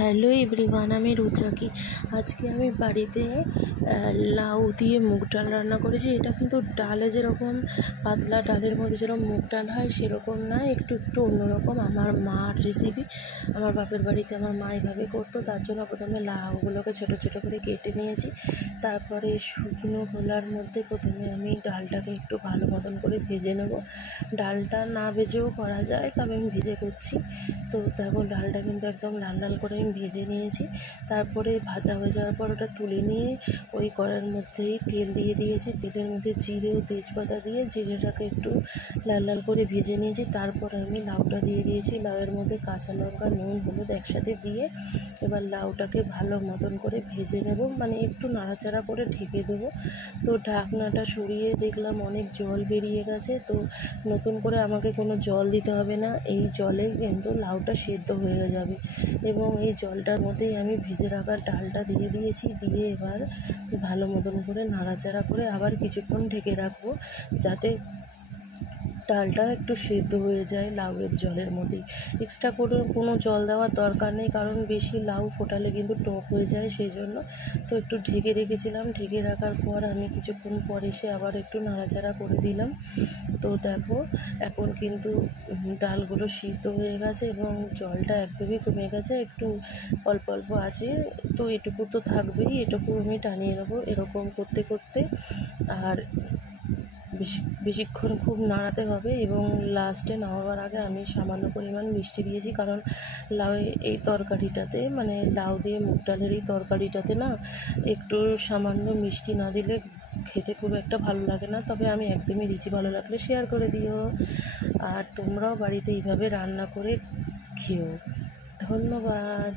Hello everyone, আমি রুদ্রাকি। আজকে আমি বাড়িতে লাউ দিয়ে মুগ ডাল রান্না করেছি। এটা কিন্তু ডালে যেরকম পাতলা ডালের মধ্যে যেরকম মুগ ডাল হয় সেরকম না, একটু একটু অন্যরকম। আমার মার রেসিপি, আমার বাপের বাড়িতে আমার মা এভাবে করতো। তার জন্য প্রথমে লাউগুলোকে ছোটো ছোটো করে কেটে নিয়েছি। তারপরে শুকনো খোলার মধ্যে প্রথমে আমি ডালটাকে একটু ভালো মতন করে ভেজে নেব। ডালটা না ভেজেও করা যায়, তবে আমি ভেজে করছি। তো দেখো, ডালটা কিন্তু একদম লাল লাল করে আমি ভেজে নিয়েছি। তারপরে ভাজা হয়ে যাওয়ার পর ওটা তুলে নিয়ে ওই কড়াইয়ের মধ্যেই তেল দিয়ে দিয়েছি। তেলের মধ্যে জিরে ও তেজপাতা দিয়ে জিরেটাকে একটু লাল লাল করে ভেজে নিয়েছি। তারপর আমি লাউটা দিয়ে দিয়েছি। লাউয়ের মধ্যে কাঁচা লঙ্কা, নুন, হলুদ একসাথে দিয়ে এবার লাউটাকে ভালো মতন করে ভেজে নেব, মানে একটু নাড়াচাড়া করে ঢেকে দেবো। তো ঢাকনাটা সরিয়ে দেখলাম অনেক জল বেরিয়ে গেছে। তো নতুন করে আমাকে কোনো জল দিতে হবে না, এই জলে কিন্তু লাউটা সেদ্ধ হয়ে যাবে। এবং এই জলটার মধ্যেই আমি ভেজে রাখা ডালটা দিয়ে দিয়েছি। দিয়ে এবার ভালো মতন করে নাড়াচাড়া করে আবার কিছুক্ষণ ঢেকে রাখবো, যাতে ডালটা একটু সেদ্ধ হয়ে যায় লাউয়ের জলের মধ্যেই। এক্সট্রা করে কোনো জল দেওয়ার দরকার নেই, কারণ বেশি লাউ ফোটালে কিন্তু টক হয়ে যায়, সেই জন্য। তো একটু ঢেকে রেখেছিলাম। ঢেকে রাখার পর আমি কিছুক্ষণ পর এসে আবার একটু নাড়াচাড়া করে দিলাম। তো দেখো, এখন কিন্তু ডালগুলো সিদ্ধ হয়ে গেছে এবং জলটা একদমই কমে গেছে, একটু অল্প অল্প আছে। তো এটুকু তো থাকবেই, এটুকু আমি টানিয়ে নেবো এরকম করতে করতে। আর বেশিক্ষণ খুব নাড়াতে হবে। এবং লাস্টে নামাবার আগে আমি সামান্য পরিমাণ মিষ্টি দিয়েছি, কারণ লাউ এই তরকারিটাতে, মানে লাউ দিয়ে মুগ ডালের এই তরকারিটাতে না, একটু সামান্য মিষ্টি না দিলে খেতে খুব একটা ভালো লাগে না। তবে আমি একদমই দিচ্ছি, ভালো লাগলে শেয়ার করে দিও। আর তোমরাও বাড়িতে এইভাবে রান্না করে খেও। ধন্যবাদ।